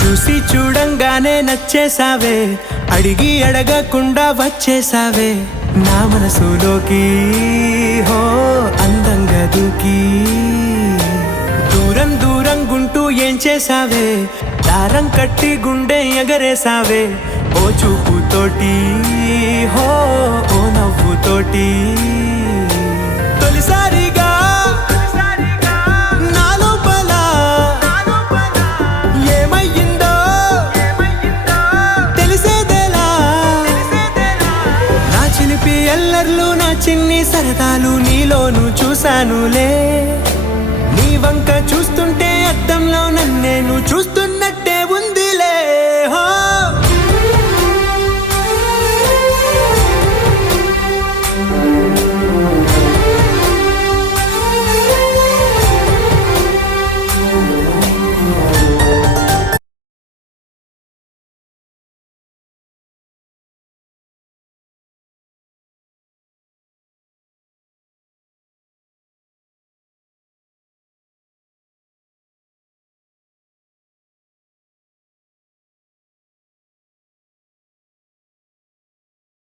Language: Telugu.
చూసి చూడంగానే నచ్చేసావే, అడిగి అడగకుండా వచ్చేసావే నా మనసులోకి. హో అందంగా దూకి దూరం దూరం గుంటూ ఏం చేసావే, దారం కట్టి గుండె ఎగరేసావే ఓ చూపుతోటి. హో ఓ నవ్వుతోటి తొలిసారిగా నా లోపల ఏమయ్యిందో తెలిసేదేలా. నా చిలిపి ఎల్లర్లు నా చిన్ని సరదాలు నీలోను చూశానులే. నీ వంక చూస్తుంటే అద్దంలో నన్నేను చూస్తున్నట్టు